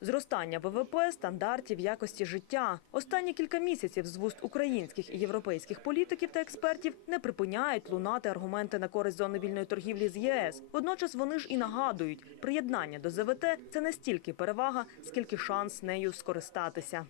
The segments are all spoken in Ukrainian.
Зростання ВВП, стандартів якості життя. Останні кілька місяців з вуст українських і європейських політиків та експертів не припиняють лунати аргументи на користь зони вільної торгівлі з ЄС. Водночас вони ж і нагадують, приєднання до ЗВТ – це не стільки перевага, скільки шанс нею скористатися.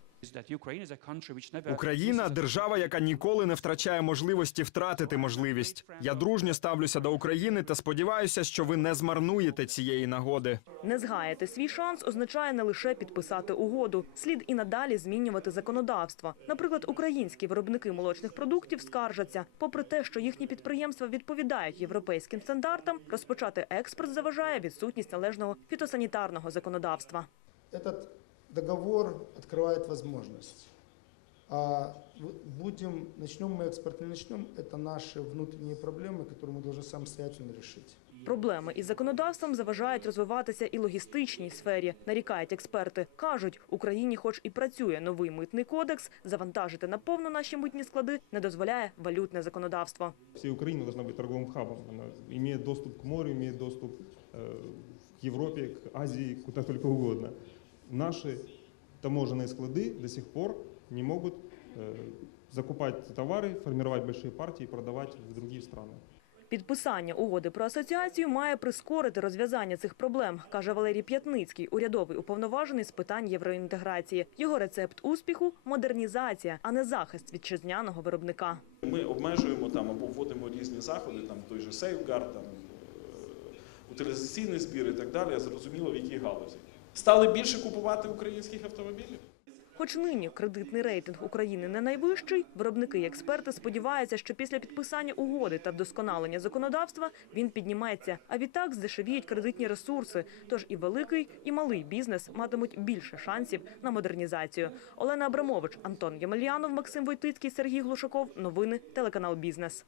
Україна держава, яка ніколи не втрачає можливості втратити можливість. Я дружньо ставлюся до України та сподіваюся, що ви не змарнуєте цієї нагоди. Не згаяти свій шанс означає не лише підписати угоду. Слід і надалі змінювати законодавство. Наприклад, українські виробники молочних продуктів скаржаться, попри те, що їхні підприємства відповідають європейським стандартам, розпочати експорт заважає відсутність належного фітосанітарного законодавства. Этот договор открывает возможность. А в- будем, начнем мы экспорт, не начнем, это наши внутренние проблемы, которые мы должны самостоятельно решить. Проблеми із законодавством заважають розвиватися і логістичній сфері, нарікають експерти. Кажуть, Україні, хоч і працює новий митний кодекс, завантажити наповну наші митні склади не дозволяє валютне законодавство. Всей Украина должна быть торговым хабом. Она имеет доступ к морю, имеет доступ э, к Европе, к Азии, куда только угодно. Наши таможенные склады до сих пор не могут э, закупать товары, формировать большие партии и продавать в другие страны. Підписання угоди про асоціацію має прискорити розв'язання цих проблем, каже Валерій П'ятницький, урядовий уповноважений з питань євроінтеграції. Його рецепт успіху модернізація, а не захист вітчизняного виробника. Ми обмежуємо там або вводимо різні заходи, там той же сейфгард, там е, утилізаційний збір і так далі. Зрозуміло, в якій галузі. Стали більше купувати українських автомобілів. Хоч нині кредитний рейтинг України не найвищий, виробники і експерти сподіваються, що після підписання угоди та вдосконалення законодавства він підніметься. А відтак здешевіють кредитні ресурси. Тож і великий, і малий бізнес матимуть більше шансів на модернізацію. Олена Абрамович, Антон Ємельянов, Максим Войтицький, Сергій Глушаков. Новини телеканал Бізнес.